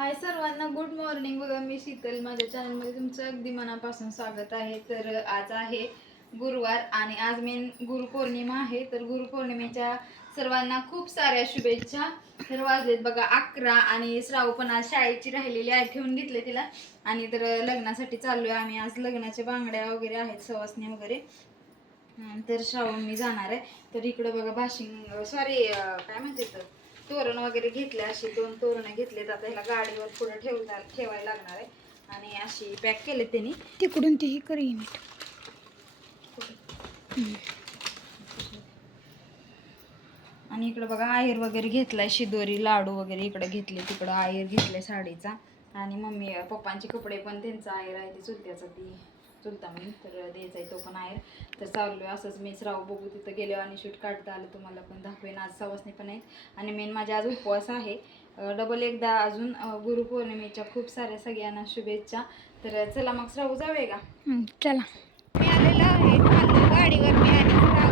हाय सर्वांना good morning बघा मी शीतल. माझ्या चॅनलमध्ये तुमचं अगदी मनापासून स्वागत आहे. तर आज आहे गुरुवार आणि आज मेन गुरुपौर्णिमा आहे. तर गुरुपौर्णिमेच्या सर्वांना खूप साऱ्या शुभेच्छा. तर वाजलेत बघा अकरा आणि श्राव पण आज शाळेची राहिलेली आहे. ठेवून घेतले तिला. आणि तर लग्नासाठी चाललोय आम्ही आज लग्नाच्या बांगड्या वगैरे आहेत सवासने वगैरे. तर श्रावण मी जाणार आहे. तर इकडं बघा भाशिंग सॉरी काय म्हणते तर? तोरण वगैरे घेतले अशी दोन तोरण घेतलेत. आता ह्याला गाडीवर पुढे ठेवता ठेवायला लागणार आहे. आणि अशी पॅक केले त्यांनी. तिकडून तेही करीन. आणि इकडे बघा आयर वगैरे घेतलाय शिदोरी लाडू वगैरे इकडे घेतले तिकडं आयर घेतलाय साडीचा. आणि मम्मी पप्पांचे कपडे पण त्यांचा आयर आहे ते चुलत्याचा ती. चुलता म्हणून तर द्यायचा आहे तो पण आयर तर चाललोय असंच मीच राहू बघू तिथं गेल्यावर आणि शूट काढता आलं तुम्हाला पण दाखवेन. आज सवासणी पण आहेत. आणि मेन माझा आज उपवास आहे. डबल एकदा अजून गुरुपौर्णिमेच्या खूप साऱ्या सगळ्यांना शुभेच्छा. तर चला मग श्रावू जाऊया का? चला. मी आलेलो आहे. गाडीवर मी आणि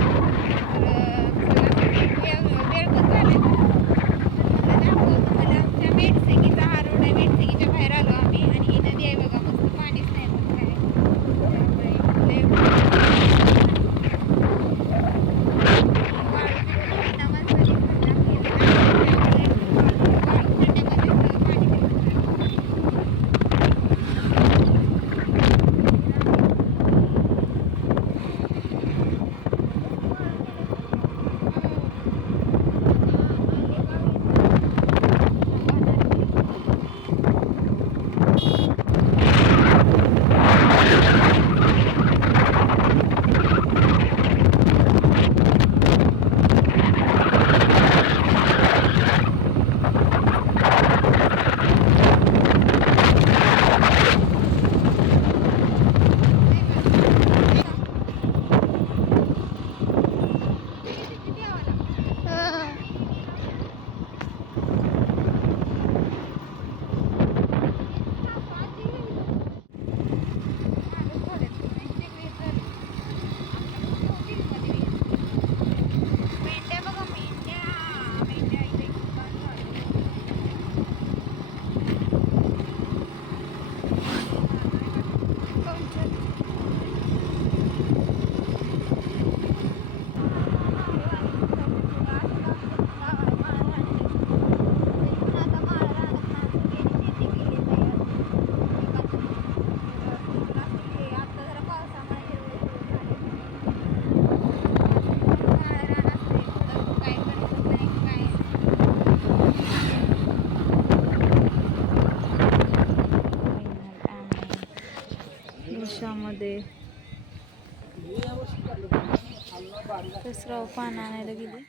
दुसरं पान आणायला पदक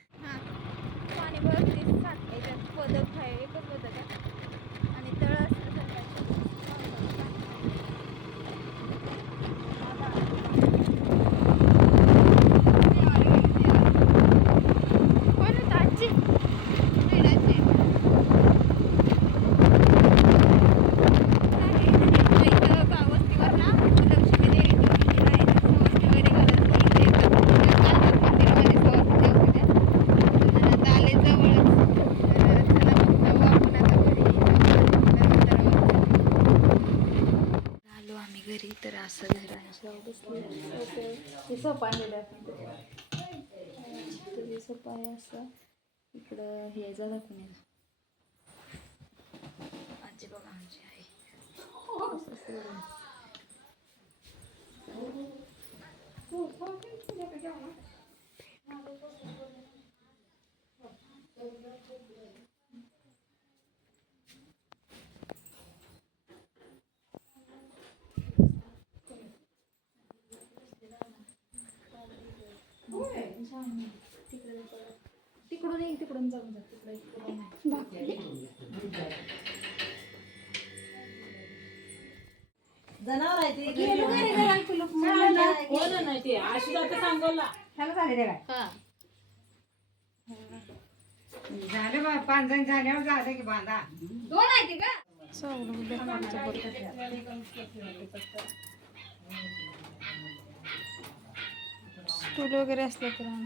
पाणी भरते सात याच्यात पदक आहे एकच पदक आहे आणि तळ असतं कोण होतं आजी मेणाची. आहे आणि इथं गावस्तीवर ना लक्ष्मी देवी मंदिर आहे सवासणी वगैरे घालत नाही. ते येतात. त्या मंदिरामध्ये सवासणी देवते त्या. तर आता आले जवळच तर चला मग जाऊ आपण आता घरी आलो आम्ही घरी तर असं घर आहे श्राव बसले ते सोपा आहे असं इकडं हे जा दाखवून ये. आजी बघा आमची आहे सोडून. तिकडून जाऊन जा तिकडे इकडून नाही. जनावर आहे ते कोण नाही जाते हा. झालं बा पाच जण झाल्यावर झालं की बांधा. दोन आहे ती का स्टूल वगैरे असलं तर आण.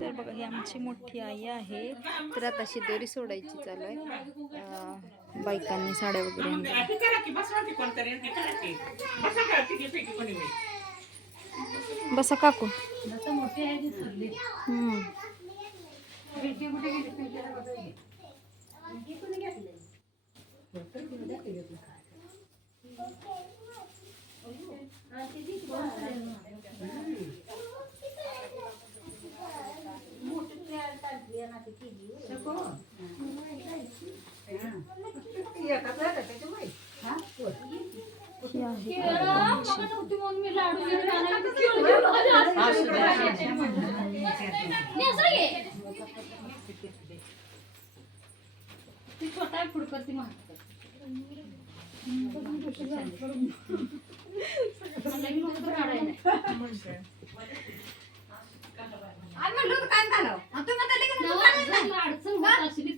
तर बघा ही आमची मोठी आई आहे. तर आता शिदोरी सोडायची चालू आहे. बायकांनी साड्या वगैरे. बसा काकू. हम्म. मोठी आहे?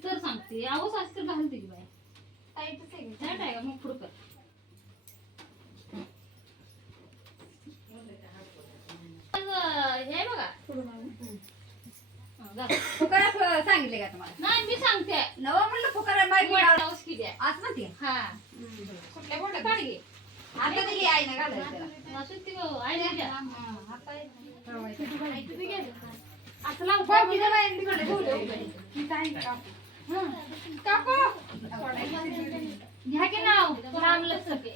तर सांगते अहो सासरी तर घालते की बाय टाईट आहे का मग पुढं कर मग, हे बघा हा, घाल. सांगितले का तुम्हाला? नाही मी सांगते. नवा म्हणलं फुकारा माहिती किती आहे? आज म्हणते हा. कुठल्या काढ घे आता दिली आई ना घालायचं असं ती गं, आई नाही द्या. असं लाव घ्या की नाव? आणलं सगळे.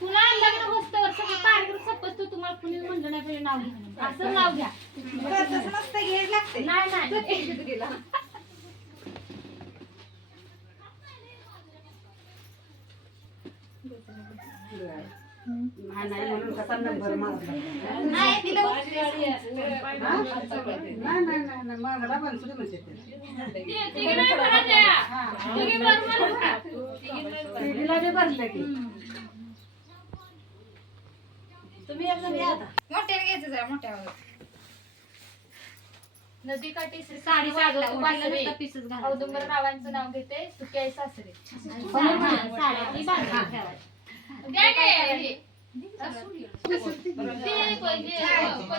तुला लग्न होतं सगळं कार्यक्रम सपत तुम्हाला कुणी म्हणलं नाही पाहिजे नाव घ्या असं नाव घ्या तसं नसतं घ्यायला लागते नाही नाही नाही तिला ते- तिघी नाही भरा भरा. मोठ्याने घ्यायचं जरा मोठ्यावर नदीकाठी श्री साडी वाजवतो बासरी. औदुंबर रावांचं नाव घेते सुकी आई सासरे साड्या ती बाजूला ठेवायची. द्या की हे. ते पहिले-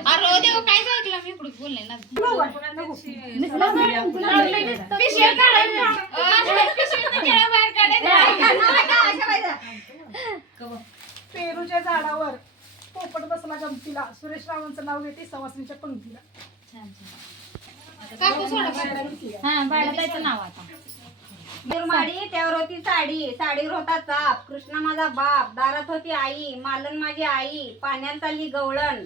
अरे देव काय ऐकलं मी इकडे बोलले ना लावलंय नुसतं. पिशव्या काढायच्या. अं, पिशव्या केळं बाहेर काढायच्या. पेरूच्या झाडावर पोपट बसला गमतीला. सुरेश रावांचं नाव घेते सवासनीच्या पंक्तीला. काकू सोडा बाहेर. हा बाळाताईचं नाव आता. माडी त्यावर होती साडी. साडीवर होता चाप कृष्ण माझा बाप. दारात होती आई. मालन माझी आई. पाण्यात चालली गवळण.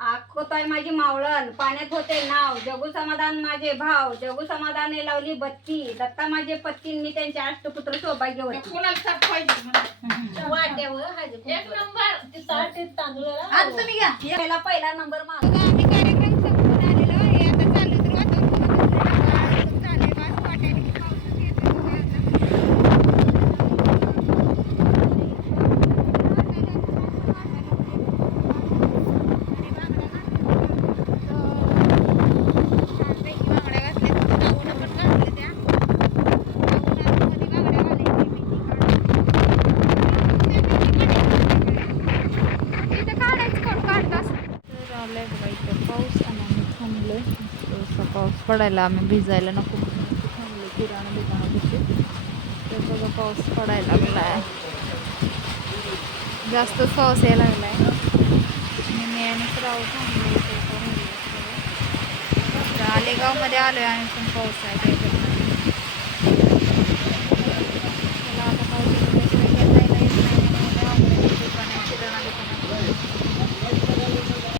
आख होताय माझी मावळण पाण्यात होते नाव जगू समाधान माझे भाव जगू समाधाने लावली बत्ती दत्ता माझे पत्ती मी त्यांचे अष्टपुत्र सौभाग्यवती. एक नंबर. आता तुम्ही घ्या. याला पहिला नंबर माझा बघा, आम्ही कार्यक्रम संपवून आलेलो आहे आता चाललो तर वातावरण बघा, चाललंय बस वाटायला की पाऊसच येतोय बघा आता. छानपैकी बांगड्या घातल्या, टाऊनं पण घातल्या त्या. टाऊनामध्ये बांगड्या घालायच्या, मेहंदी काढायची. इथं काढायचं कोण काढत असं तर आलाय बघा इथं पाऊस आणि आम्ही थांबलोय थोडासा पाऊस पडायला आम्ही भिजायला नको. थांबलो किराणा दुकानापाशी तर बघा पाऊस पडायला लागला आहे जास्तच पाऊस यायला लागला आहे मी आणि राहू थांबलो इथे एका राहिलो सगळं. आम्ही पण पाऊस आहे.